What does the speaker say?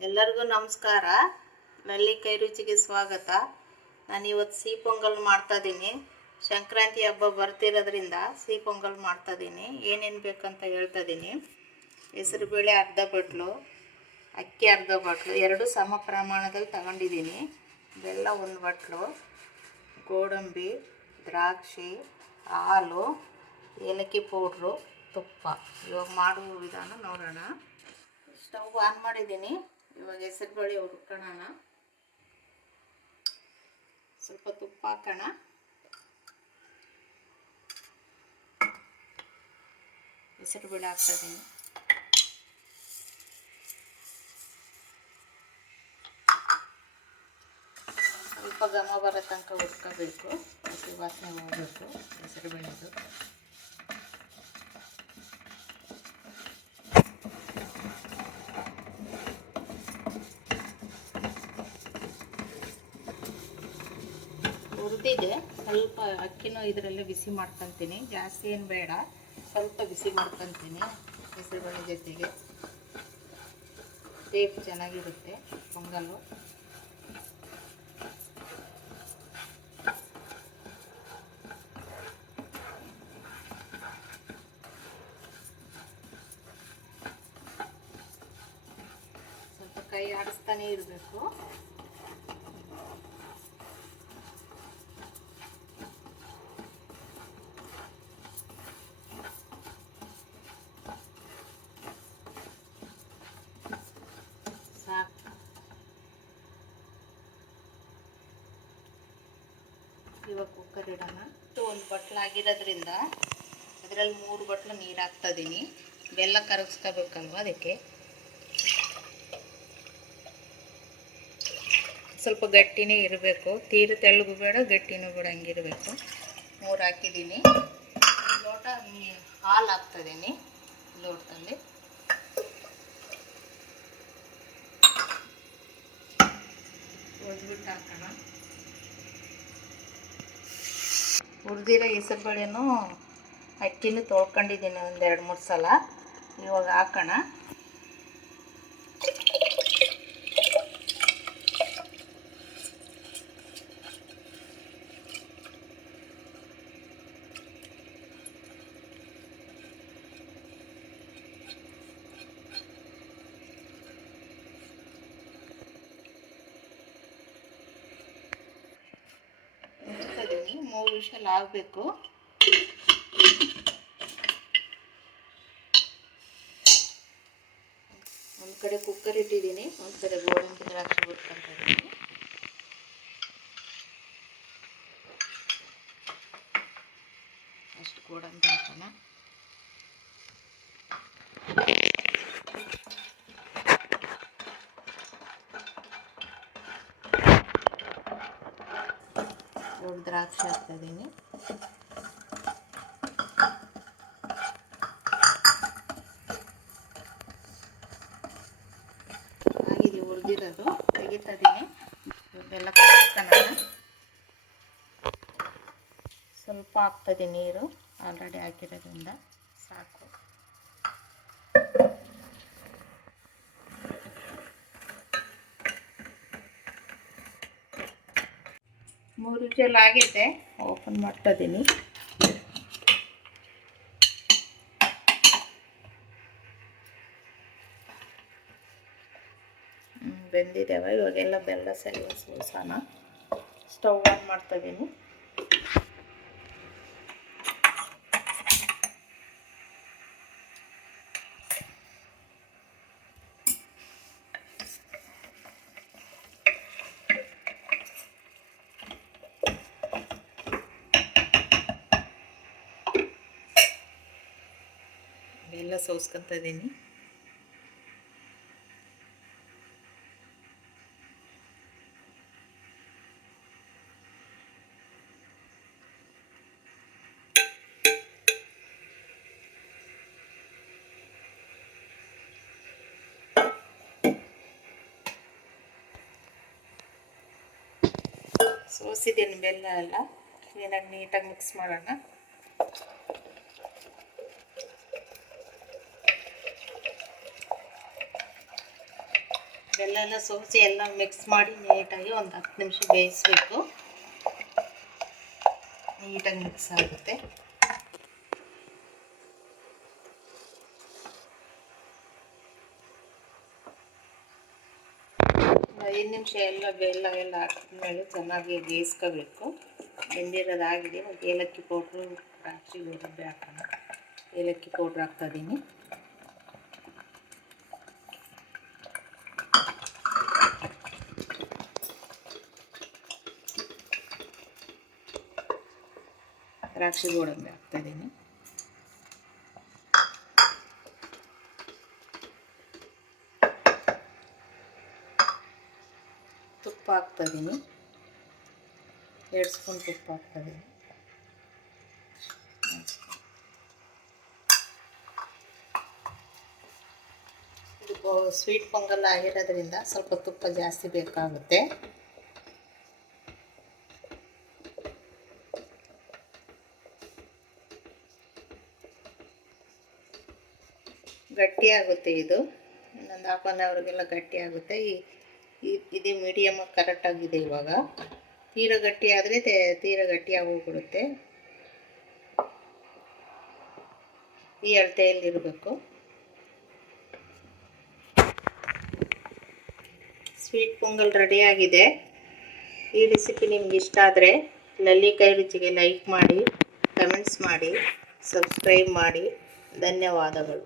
ಎಲ್ಲರಿಗೂ ನಮಸ್ಕಾರ. ನಲ್ಲಿ ಕೈ ರುಚಿಗೆ ಸ್ವಾಗತ. ನಾನು ಇವತ್ತು ಸಿಹಿ ಪೊಂಗಲ್ ಮಾಡ್ತಾಯಿದ್ದೀನಿ. ಸಂಕ್ರಾಂತಿ ಹಬ್ಬ ಬರ್ತಿರೋದ್ರಿಂದ ಸಿಹಿ ಪೊಂಗಲ್ ಮಾಡ್ತಾಯಿದ್ದೀನಿ. ಏನೇನು ಬೇಕಂತ ಹೇಳ್ತಾಯಿದ್ದೀನಿ. ಹೆಸರುಬೇಳೆ ಅರ್ಧ ಬಟ್ಲು, ಅಕ್ಕಿ ಅರ್ಧ ಬಟ್ಲು, ಎರಡು ಸಮ ಪ್ರಮಾಣದಲ್ಲಿ ತಗೊಂಡಿದ್ದೀನಿ. ಬೆಲ್ಲ 1 ಬಟ್ಲು, ಗೋಡಂಬಿ, ದ್ರಾಕ್ಷಿ, ಹಾಲು, ಏಲಕ್ಕಿ ಪೌಡ್ರು, ತುಪ್ಪ. ಇವಾಗ ಮಾಡುವ ವಿಧಾನ ನೋಡೋಣ. ಸ್ಟವ್ ಆನ್ ಮಾಡಿದ್ದೀನಿ. ಇವಾಗ ಹೆಸರುಬೇಳೆ ಹುರ್ಕೊಳ್ಳೋಣ. ಸ್ವಲ್ಪ ತುಪ್ಪ ಹಾಕೋಣ. ಹೆಸರುಬೇಳೆ ಹಾಕ್ತಾಯಿದ್ದೀನಿ. ಸ್ವಲ್ಪ ಘಮ ಬರೋ ತನಕ ಹುರ್ಕೋಬೇಕು. ಹಸಿ ವಾಸನೆ ಹೋಗಬೇಕು ಹೆಸರುಬೇಳೆದು. ಹುರಿದಿದೆ. ಸ್ವಲ್ಪ ಅಕ್ಕಿನೂ ಇದರಲ್ಲೇ ಬಿಸಿ ಮಾಡ್ಕೊತೀನಿ. ಜಾಸ್ತಿ ಏನು ಬೇಡ, ಸ್ವಲ್ಪ ಬಿಸಿ ಮಾಡ್ಕೊತೀನಿ ಹೆಸರುಬೇಳೆ ಜೊತೆಗೆ. ಟೇಸ್ಟ್ ಚೆನ್ನಾಗಿರುತ್ತೆ ಪೊಂಗಲ್ಲು. ಸ್ವಲ್ಪ ಕೈ ಆಡಿಸ್ತಾನೆ ಇರಬೇಕು. ಇವಾಗ ಕುಕ್ಕರ್ ಇಡೋಣ. 1 ಬಟ್ಲಾಗಿರೋದ್ರಿಂದ ಅದರಲ್ಲಿ 3 ಬಟ್ಲು ನೀರು ಹಾಕ್ತಾಯಿದ್ದೀನಿ. ಬೆಲ್ಲ ಕರಗಿಸ್ಕೋಬೇಕಲ್ವ, ಅದಕ್ಕೆ ಸ್ವಲ್ಪ ಗಟ್ಟಿನೇ ಇರಬೇಕು. ತೀರ ತೆಳ್ಳಗೂ ಬೇಡ, ಗಟ್ಟಿನೂ ಬೇಡ, ಹಂಗಿರಬೇಕು. 3 ಹಾಕಿದ್ದೀನಿ. ಲೋಟ ಹಾಲು ಹಾಕ್ತಾಯಿದ್ದೀನಿ. ಲೋಟದಲ್ಲಿ ಒದ್ಬಿಟ್ಟು ಹಾಕೋಣ. ಹುರಿದಿರೋ ಹೆಸರುಬೇಳೆನೂ ಅಕ್ಕಿನೂ ತೊಳ್ಕೊಂಡಿದ್ದೀನಿ 1-2-3 ಸಲ. ಇವಾಗ ಹಾಕೋಣ. ಮುಚ್ಚಿದ್ದೀನಿ. 3 ವಿಷಲ್ ಆಗಬೇಕು. ಒಂದು ಕಡೆ ಕುಕ್ಕರ್ ಇಟ್ಟಿದ್ದೀನಿ, ಒಂದು ಕಡೆ ಗೋಡಂಬಿ ದ್ರಾಕ್ಷಿ ಹುರ್ಕೊಳ್ತಾ ಇದ್ದೀನಿ. ಅಷ್ಟು ಗೋಡಂಬಿ ಹಾಕೋಣ. ದ್ರಾಕ್ಷಿ ಹಾಕ್ತಾಯಿದ್ದೀನಿ. ಆಗಿದೆ ಹುರಿದಿರೋದು, ತೆಗಿತಾಯಿದ್ದೀನಿ. ಬೆಲ್ಲ ಕರಗಿಸ್ಕೊಳ್ಳೋಣ. ಸ್ವಲ್ಪ ಹಾಕ್ತಾಯಿದ್ದೀನಿ ನೀರು, ಆಲ್ರೆಡಿ ಹಾಕಿರೋದ್ರಿಂದ ಸಾಕು. ಮೂರು ವಿಷಲ್ ಆಗಿದೆ. ಓಪನ್ ಮಾಡ್ತಾಯಿದ್ದೀನಿ. ಬೆಂದಿದ್ದಾವೆ. ಇವಾಗೆಲ್ಲ ಬೆಲ್ಲ ಸೋಸೋಣ. ಸ್ಟವ್ ಆನ್ ಮಾಡ್ತಾಯಿದ್ದೀನಿ. ಬೆಲ್ಲ ಸೋಸ್ಕೊತಾ ಇದ್ದೀನಿ. ಸೋಸಿದ್ದೀನಿ ಬೆಲ್ಲ ಎಲ್ಲ. ಕ್ಲೀನಾಗಿ ನೀಟಾಗಿ ಮಿಕ್ಸ್ ಮಾಡೋಣ. ಬೆಲ್ಲ ಎಲ್ಲ ಸೋಸಿ ಎಲ್ಲ ಮಿಕ್ಸ್ ಮಾಡಿ ನೀಟಾಗಿ ಒಂದು 10 ನಿಮಿಷ ಬೇಯಿಸಬೇಕು. ನೀಟಾಗಿ ಮಿಕ್ಸ್ ಆಗುತ್ತೆ. ಒಂದು 5 ನಿಮಿಷ ಎಲ್ಲ ಬೆಲ್ಲ ಎಲ್ಲ ಹಾಕಿದ್ಮೇಲೆ ಚೆನ್ನಾಗಿ ಬೇಯಿಸ್ಕೋಬೇಕು. ಬೆಂದಿರೋದಾಗಿದೆ. ಏಲಕ್ಕಿ ಪೌಡ್ರು, ದ್ರಾಕ್ಷಿ ಗೋಡಂಬಿ ಹಾಕೋಣ. ಏಲಕ್ಕಿ ಪೌಡ್ರ್ ಹಾಕ್ತಾಯಿದ್ದೀನಿ. ದ್ರಾಕ್ಷಿ ಗೋಡಂಬಿ ಹಾಕ್ತಾಯಿದ್ದೀನಿ. ತುಪ್ಪ ಹಾಕ್ತಾಯಿದ್ದೀನಿ. 2 ಸ್ಪೂನ್ ತುಪ್ಪ ಹಾಕ್ತಾಯಿದ್ದೀನಿ. ಇದು ಸ್ವೀಟ್ ಪೊಂಗಲ್ ಆಗಿರೋದ್ರಿಂದ ಸ್ವಲ್ಪ ತುಪ್ಪ ಜಾಸ್ತಿ ಬೇಕಾಗುತ್ತೆ. ಗಟ್ಟಿಯಾಗುತ್ತೆ ಇದು. ಇನ್ನೊಂದು 1/2 ಅವರ್ಗೆಲ್ಲ ಗಟ್ಟಿ ಆಗುತ್ತೆ. ಇದೇ ಮೀಡಿಯಮ್ ಕರೆಕ್ಟಾಗಿದೆ. ಇವಾಗ ತೀರಾ ಗಟ್ಟಿ ಆದರೆ ತೀರಾ ಗಟ್ಟಿಯಾಗಿ ಹೋಗ್ಬಿಡುತ್ತೆ. ಈ ಅಳತೆಯಲ್ಲಿರಬೇಕು. ಸ್ವೀಟ್ ಪೊಂಗಲ್ ರೆಡಿಯಾಗಿದೆ. ಈ ರೆಸಿಪಿ ನಿಮ್ಗೆ ಇಷ್ಟ ಆದರೆ ಲಲ್ಲಿ ಕೈ ರುಚಿಗೆ ಲೈಕ್ ಮಾಡಿ, ಕಮೆಂಟ್ಸ್ ಮಾಡಿ, ಸಬ್ಸ್ಕ್ರೈಬ್ ಮಾಡಿ. ಧನ್ಯವಾದಗಳು.